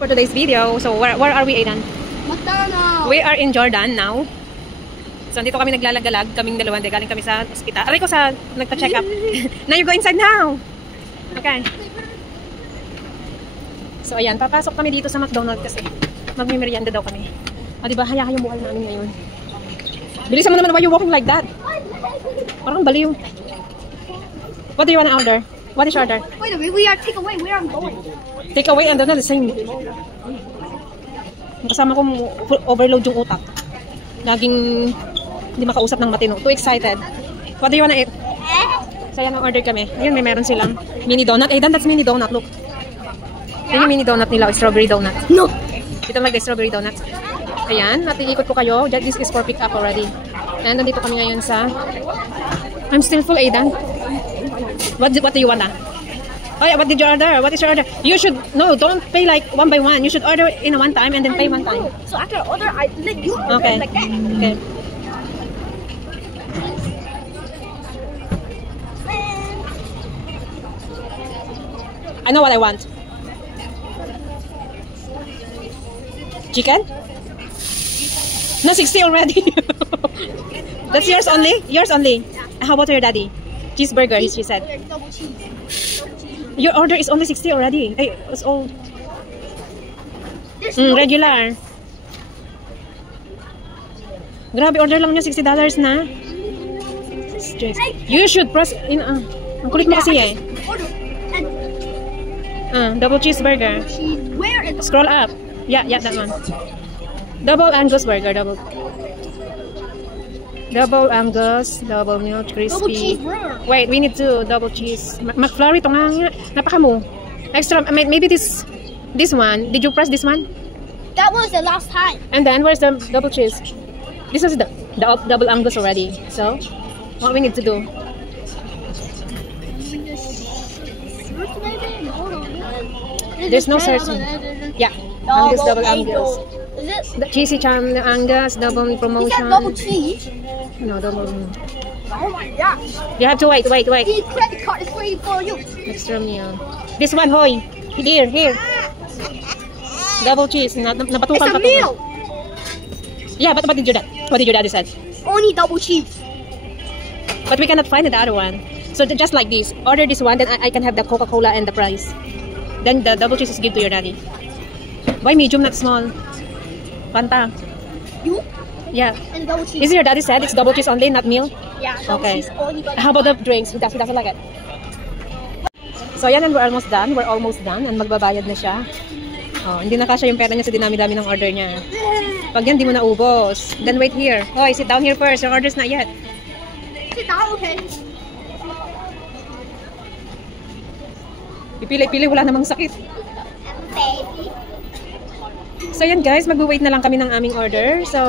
For today's video, so where are we, Aidan? McDonald's. We are in Jordan now. So dito kami naglalagalag, kaming dalawa, galing kami sa ospital. Aray ko sa nagpa-check up. Now you go inside now. Okay. So ayan, papasok kami dito sa McDonald's kasi magme-merienda daw kami. Ah, diba, haya yung buhay namin ngayon. Bilisan mo naman, why you walking like that? Parang baliw. What do you want to order? What is your order? Wait a minute, we are takeaway. Where are we going? Takeaway and then the same. Kasama ko overload yung utak. Laging hindi makausap ng matino. Too excited. What do you wanna eat? So yan ang order kami. Ayun, may meron silang mini donut. Hey, that's mini donut. Look. Yan yung mini donut nila. Strawberry donut. No! Ito like the strawberry donut. Ayan. At iikot ko kayo. This is for pick up already. And nandito kami ngayon sa... I'm still full, Aidan. What do you wanna? Oh yeah, what did you order? What is your order? You should don't pay like one by one. You should order in one time and then pay one time. So after order, I let you order Okay. like that. Okay. I know what I want. Chicken? No, 60 already. That's yours only? Yours only. How about your daddy? Cheeseburger, she said. Double cheese. Your order is only 60 already. Hey, it's all regular. Grabe, order lang niya $60 na. You should press in. Ang kulit mo kasi eh. Double cheeseburger. Where is Scroll up. Yeah, that one. Double Angus burger, double Angus, double milk, crispy. Wait, we need to double cheese. McFlurry, ito nga. Napaka mo. Extra, maybe this one. Did you press this one? that was the last time. And then, where's the double cheese? This is the double Angus already. So, what we need to do? There's no searching. Yeah, Angus, double Angus. Is it? The cheesy charm, the Angus, double Is promotion. that double cheese? No, double. Oh my gosh. You have to wait. The credit card is waiting for you. Extra meal. This one, hoy. Here. Double cheese. Napatukan It's a pa to. meal. Yeah, but what did your daddy said? Only double cheese. But we cannot find the other one. So just like this, order this one, then I can have the Coca-Cola and the fries. Then the double cheese is give to your daddy. Why medium, not small? Fanta. You? Yeah. And double cheese. Is it your daddy said it's double cheese only, not meal? Yeah, double Okay. cheese only. But How about the drinks? He doesn't like it. So yan, and we're almost done. And magbabayad na siya. Oh, hindi na kasya yung pera niya sa dinami-dami ng order niya. Pag yan, di mo naubos. Then wait here. Hoy, sit down here first. Your order's not yet. sit down, okay? Pipili-pili, wala namang sakit. Baby. So yan guys, mag-wait na lang kami ng aming order. So,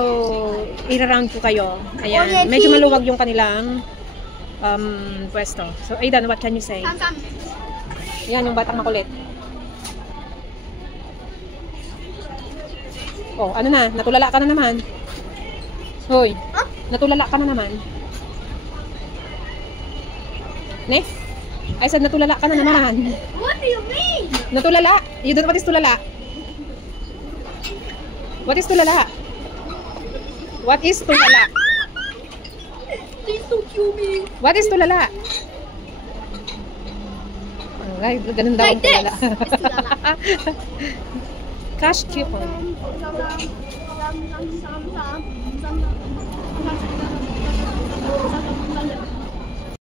ira-round ko kayo. Ayan, medyo maluwag yung kanilang pwesto. So, Aidan, what can you say? Yan, yung batang makulit. Oh, ano na? Natulala ka na naman. Hoy, natulala ka na naman. Ne? I said natulala ka na naman. What do you mean? Natulala? You don't know what is tulala? What is tulala? What is tulala? Please don't kill me. What is tulala? Alright, ganun daw ang Like this. tulala. It's tulala. Cash coupon.